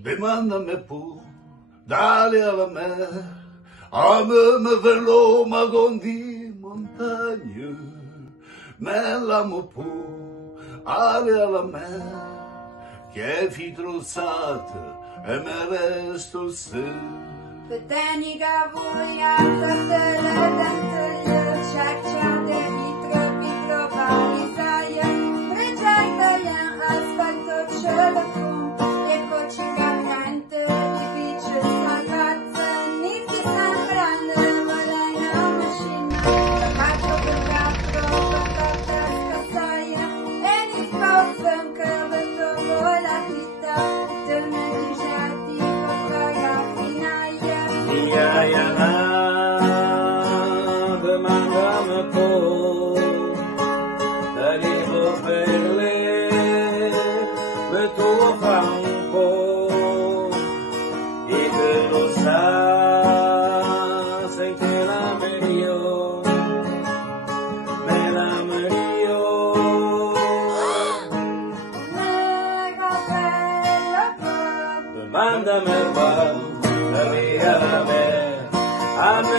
Demandami pure, dale alla mer, a me verl'oma con di montagne, me l'amo pure, ale alla mer, che fi trozzata e me resto se. Petenica voglia, cartele, dentele, ciacciate, vitro, palisaia, regia italian, asfalto, cielo, fum, eccoci cantante, edificio, salvezza, nitti sembrante, volena, macchina, quattro per quattro, scassaia, e di forza un cavetto volatita, giorni disciati, fotografinaia. Yana demandami po dall'Ivo Pelle me tuo campo e che lo sa senza la meglio me la meglio demandami qua la via la a me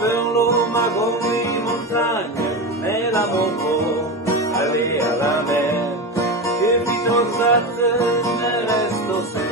verl'oma con le montagne, me la moco, via la me, che mi toccate me resto se.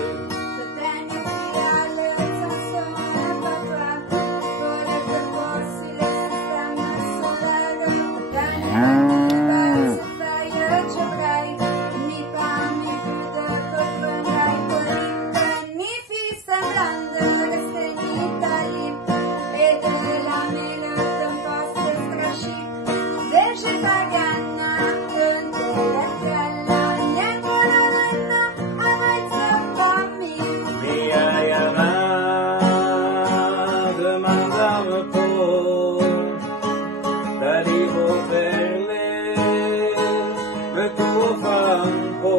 Dall'Ivo Pelle per tuo campo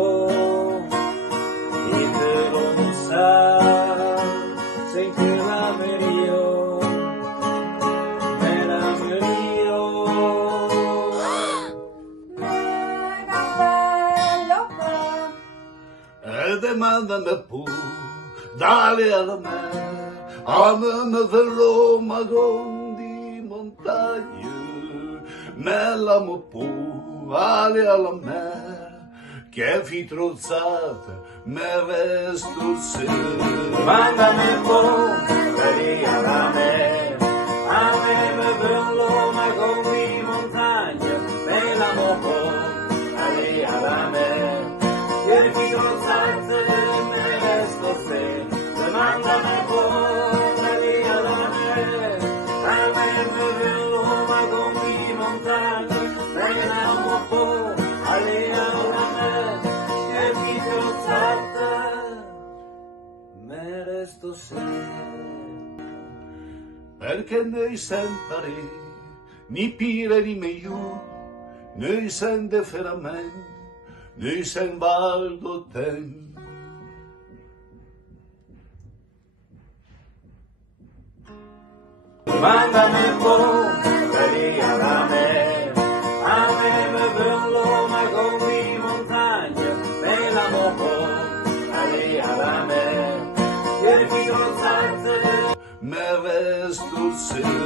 e te lo sa senti la meglio me la meglio E demandami pure, dale alla mer, a me verl'oma con di montagne, me l'amo pure, ale alla mer, che fi trozzata, me resto se. mandami un po' via la me a me verl'oma con le montagne me la moco via la me che mi trozzate me resto se mandami un po' via la me a me verl'oma con le montagne me la moco via la me che mi trozzate me resto se. Perché noi sempre, ni pire ni meglio, noi sente veramente, noi sen valdo ten. Mandami un po' via la me, a me verl'oma con le montagne, me la moco via la me, che mi trozzate Me resto se.